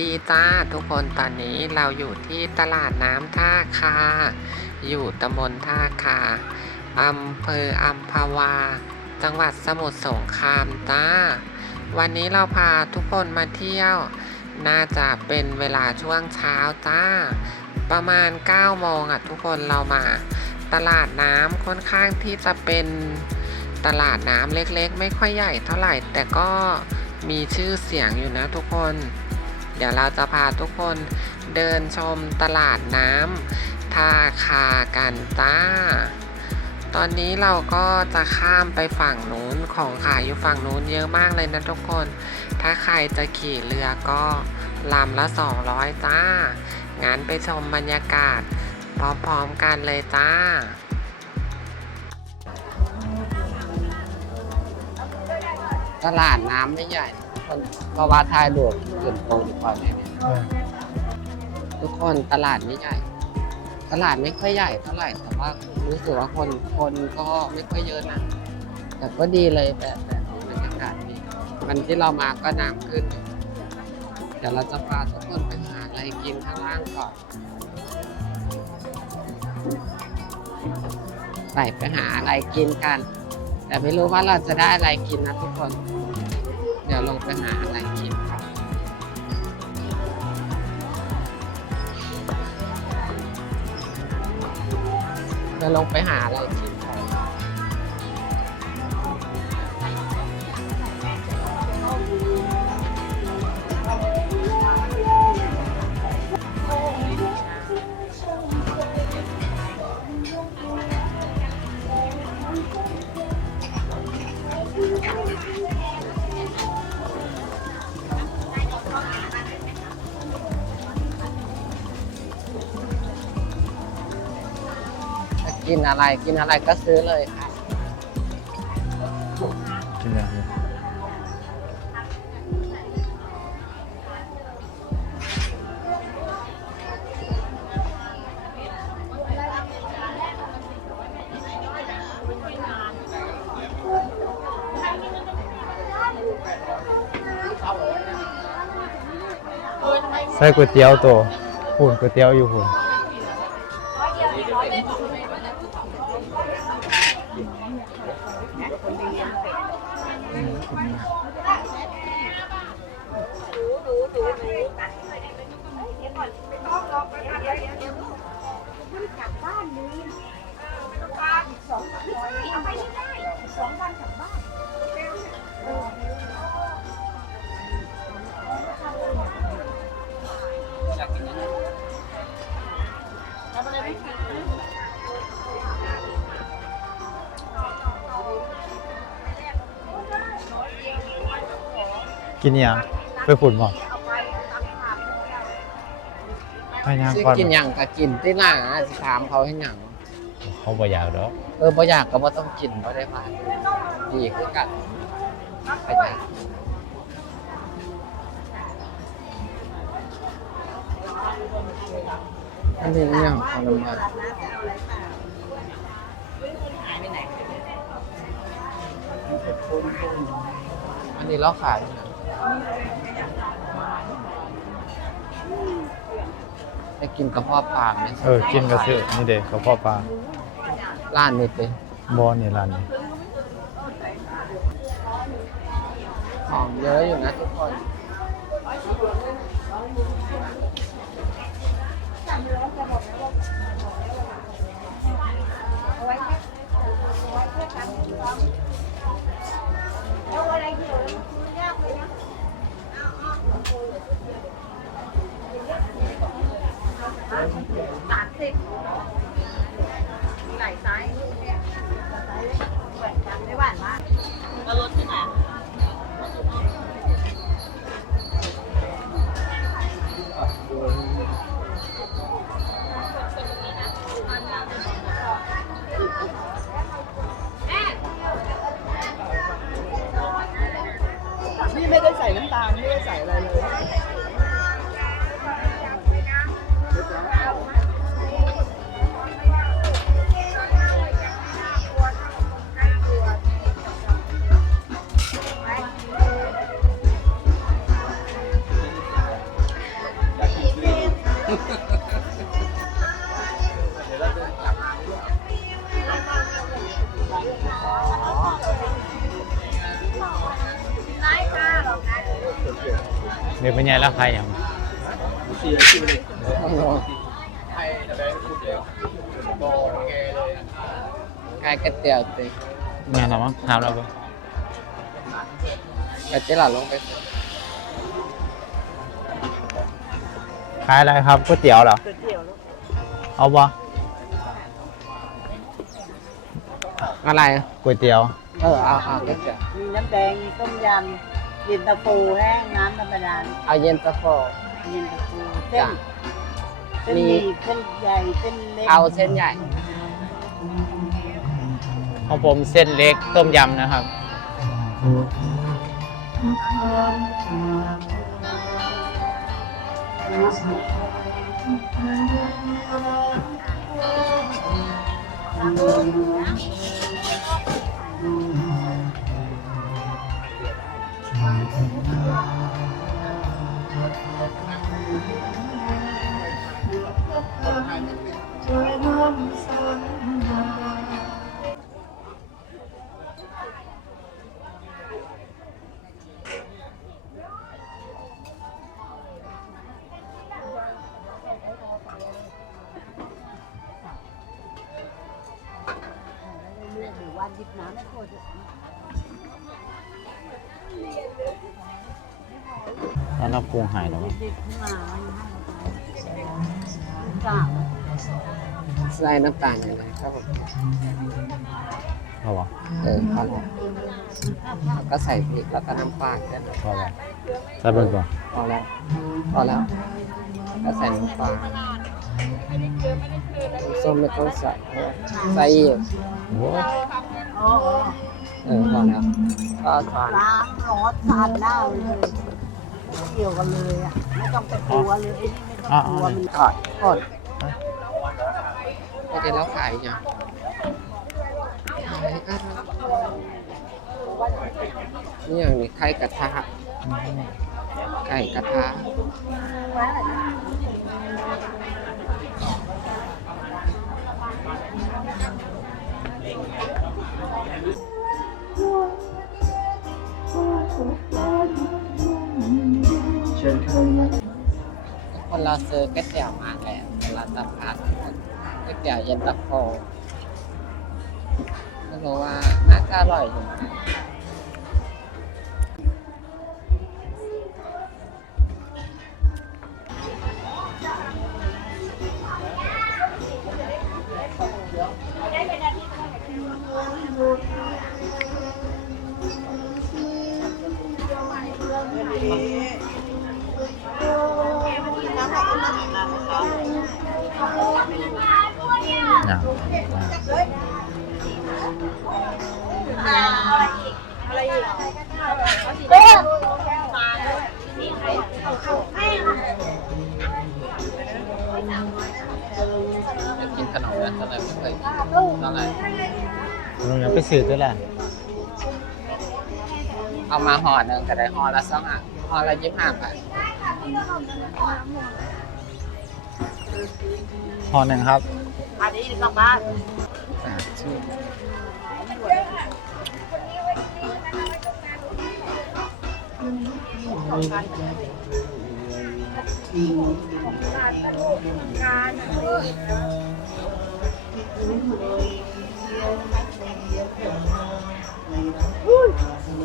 สวัสดีจ้าทุกคนตอนนี้เราอยู่ที่ตลาดน้ำท่าคา อยู่ตำบลท่าคาอำเภออัมพวา จังหวัดสมุทรสงครามจ้า วันนี้เราพาทุกคนมาเที่ยว น่าจะเป็นเวลาช่วงเช้าจ้า ประมาณ9โมงอะทุกคนเรามา ตลาดน้ำค่อนข้างที่จะเป็นตลาดน้ำเล็กๆ ไม่ค่อยใหญ่เท่าไหร่ แต่ก็มีชื่อเสียงอยู่นะทุกคน เดี๋ยวเราจะพาทุกคนเดินชมตลาดน้ำท่าคากันจ้า ตอนนี้เราก็จะข้ามไปฝั่งนู้นของขายอยู่ฝั่งนู้นเยอะมากเลยนะทุกคน ถ้าใครจะขี่เรือก็ลำละ 200 จ้างั้นไปชมบรรยากาศพร้อมๆกันเลยจ้าตลาดน้ำไม่ใหญ่ คนเพราะว่าทายดูดขึ้นโตดีกว่าเนี่ยทุกคนตลาดไม่ใหญ่ ตลาดไม่ค่อยใหญ่เท่าไหร่แต่ว่ารู้สึกว่าคนคนก็ไม่ค่อยเยอะนะแต่ก็ดีเลยแบบแบบบรรยากาศดีวันที่เรามาก็น้ำขึ้น เดี๋ยวเราจะพาทุกคนไปหาอะไรกินข้างล่างก่อนไปไปหาอะไรกินกัน แต่ไม่รู้ว่าเราจะได้อะไรกินนะทุกคน เดี๋ยวลงไปหาอะไรกินครับเดี๋ยวลงไปหาอะไรกิน ก่อนจะกินอะไร กินอะไรก็ซื้อเลยค่ะ กินอย่างนี้ใส่ก๋วยเตี๋ยวตัวหุ่นก๋วยเตี๋ยวอยู่หุ่น กินอหย่างไปฝุ่นบ่ไปย่างซื้อก่อนกินอย่างก็กินที่หน้าสิถามเขาให้หยังเขาบ่อยากดอกเออบ่อยากก็บ่ต้องกินบ่ได้ว่าดีคือกันไปจ้ะอันนี้อหย่างขนมมันอันนี้เราขายอยู่นะ ไปกินกระเพาะปลาไหมเออกินก็ซื้อนี่เด็กกระเพาะปลาร้านนี้เป็นบอนี่ร้านนี้ของเยอะอยู่นะทุกคน สามสิบมีหลายไซส์ไม่หวานมาก เดี๋ยวเป็นไงแล้วใครอย่างกายกระเตียวติงานอะไรมั้งถามเราไปกรเจหลาลงไปขายอะไรครับก๋วยเตี๋ยวเหรอ เอาวะ อะไร ก๋วยเตี๋ยว เออเอาเอาก๋วยเตี๋ยวมีน้ำแดง มีต้มยำเย็นตาโฟแห้งน้ำธรรมดาเอาเย็นตาโฟเย็นตาโฟเส้นจ้ะ เส้นมีหมี่เส้นใหญ่เส้นเล็กเอาเส้นใหญ่ ของผมเส้นเล็กต้มยำนะครับ แล้วเราปรุงหายแล้วมั้งเด็กขึ้นมาให้เราจ้าใส่น้ำตาลอย่างไรครับผมเอาปะเออพอแล้วแล้วก็ใส่พริกแล้วก็น้ำปลาแค่นั้นพอปะใส่เบิ่งก่อนพอแล้วพอแล้วก็ใส่น้ำปลา ส้มไม่ต้องใส่เพราะว่าใส่อีกโอ้ยโอ้โหเออพอแล้วก็ทานล้างรสทานได้เลยไม่เกี่ยวกันเลยอะไม่ต้องไปกลัวเลยไอ้นี่ไม่ต้องกลัวมันทอดทอดก็จะแล้วขายยังขายก็นี่อย่างนี้ไข่กระทะไก่กระทะ คนเราซื้อก๋วยเตี๋ยวมาแล้วเราตัดผัดก๋วยเตี๋ยวเย็นตาโฟไม่รู้ว่าน่าจะอร่อยอยู่นะ อยากกินขนมนะตอนแรกไม่เคยกินตอนแรกลุงยังไปซื้อตัวแหละเอามาห่อหนึ่งก็ได้ห่อละสองอะห่อละยี่สิบห้าบาทห่อหนึ่งครับ อันนี้กลับบ้านสามชื่อ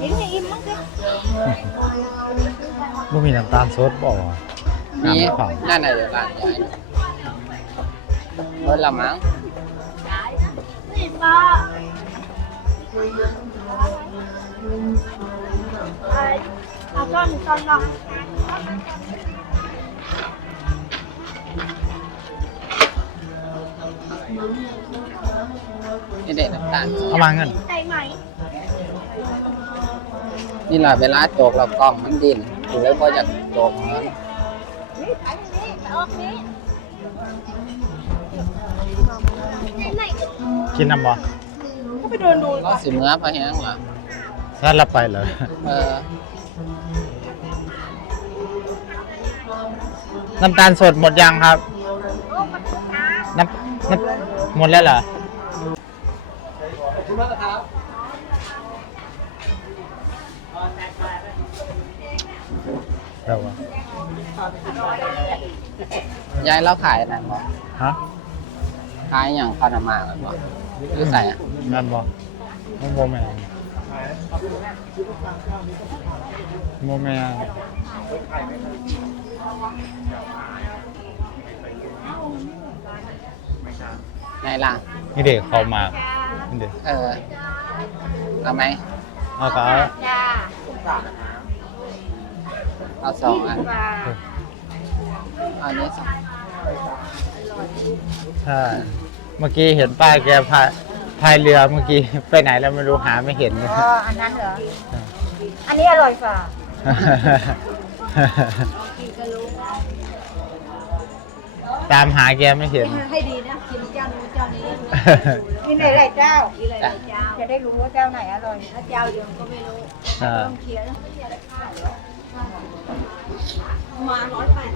กินให้อิ่มมั้งสิไม่มีน้ำตาลสดบอกว่มีน้ำเปล่านั่นไหนเดี๋ยวร้านใหญ่ เออละมั้งนี่ป้าเอาก้อนก้อนลองนี่เด็กน้ำตาลเอามาเงินใส่ไหมนี่แหละเวลาโจกเรากล้องมันดินถึงเลยพอจะโจกมันนี่ไปนี่ไปออกนี่ กินน้ำบ่ก็ไปเดินดูเราสิเมื่อพะแห้งเหรอซัดละไปเลยเออน้ำตาลสดหมดยังครับน้ำน้ำหมดแล้วเหรอแล้ววะยายเราขายอะไรบ่ฮะ ขายอย่างปานามาแบบบ่หรือใส่อะนั่นบ่มันโมแมนโมแมนไหนล่ะนี่เด็กเขามานี่เด็กเออเอาไหมเอาก็เอาจ้าเอาสองอันจ้าเอาอันนี้สอง ใช่เมื่อกี้เห็นป้ายแกพายพายเรือเมื่อกี้ไปไหนแล้วไม่รู้หาไม่เห็นอ๋อ อันนั้นเหรอ อันนี้อร่อยกว่ากินก็รู้ตามหาแกไม่เห็น ให้ดีนะกินเจ้านู้นเจ้านี้กินหลายๆเจ้ากินหลายๆเจ้าจะได้รู้ว่าเจ้าไหนอร่อย ถ้าเจ้าเดียวก็ไม่รู้ใช่ต้องเคลียร์นะไม่เคลียร์ได้ค่าเหรอมาร้อยแปด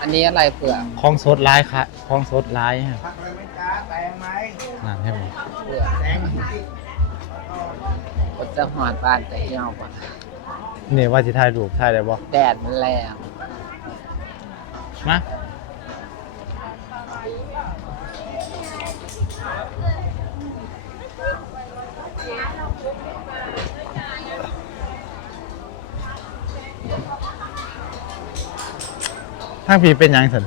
อันนี้อะไรเปลือกคลองสดร้ายค่ะคลองสดร้ายฮะนั่นใช่ไหมเปลือกกดจะหอดบ้านแต่เหี่ยวกว่านี่ว่าจะถ่ายรูปถ่ายได้บ่แดดมันแรงมา ทางพี่เป็นหยังสัน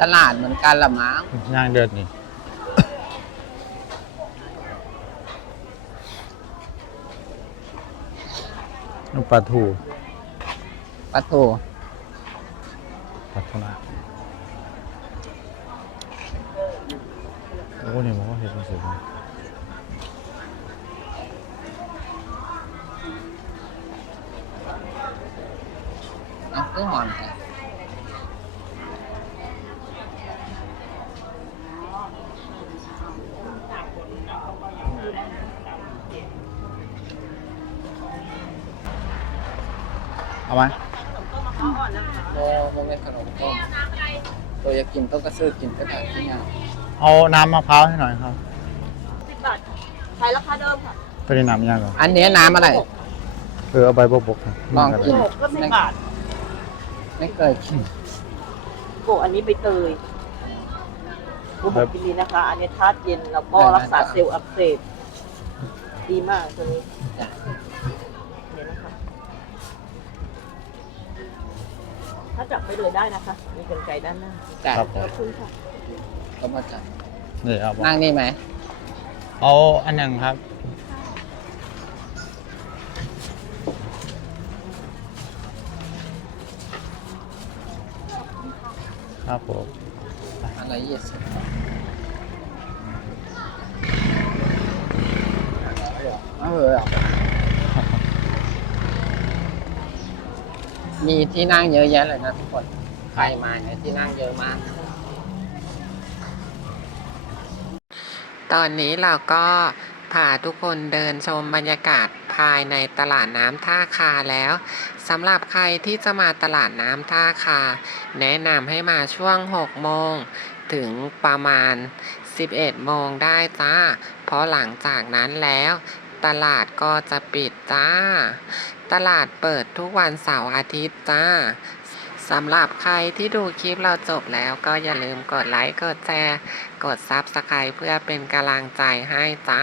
ตลาดเหมือนกันละมั้งย่างเดินนี่ลูกปลาทูปลาทูปลาทูนะโอ้นี่มันก็เห็นมันสวยเอาเครื่องหอมใส่ เอาไหมโมโมเป็นขนมต้มตัวอยากกินต้องกระซื้อกินก็ได้ที่งานเอาน้ำมะพร้าวให้หน่อยครับ สิบบาทขายราคาเดิมค่ะตัวนี้น้ำยากเหรออันนี้น้ำอะไรเออเอาใบบกบกครับลองกินหกก็สิบบาทไม่เคยกินโกอันนี้ใบเตยโกบอกกินดีนะคะ อันนี้ธาตุเย็นแล้วก็รักษาเซลล์อักเสบดีมากตัวนี้ ถ้าจับไปเลยได้นะคะ มีกรรไกรด้านหน้าจ้ะครับผมขอบคุณค่ะก็มาจัดนี่เอาบ่นั่งนี่ไหมเอาอันหนึ่งครับ ครับผม อะไรยี่สิบเออ มีที่นั่งเยอะแยะเลยนะทุกคนใครมาเนี่ยที่นั่งเยอะมาก ตอนนี้เราก็พาทุกคนเดินชมบรรยากาศภายในตลาดน้ำท่าคาแล้วสำหรับใครที่จะมาตลาดน้ำท่าคา แนะนำให้มาช่วง 6 โมงถึงประมาณ 11 โมงได้จ้า เพราะหลังจากนั้นแล้ว ตลาดก็จะปิดจ้า ตลาดเปิดทุกวันเสาร์อาทิตย์จ้าสำหรับใครที่ดูคลิปเราจบแล้วก็อย่าลืมกดไลค์ กดแชร์ กดซับสไครต์เพื่อเป็นกำลังใจให้จ้า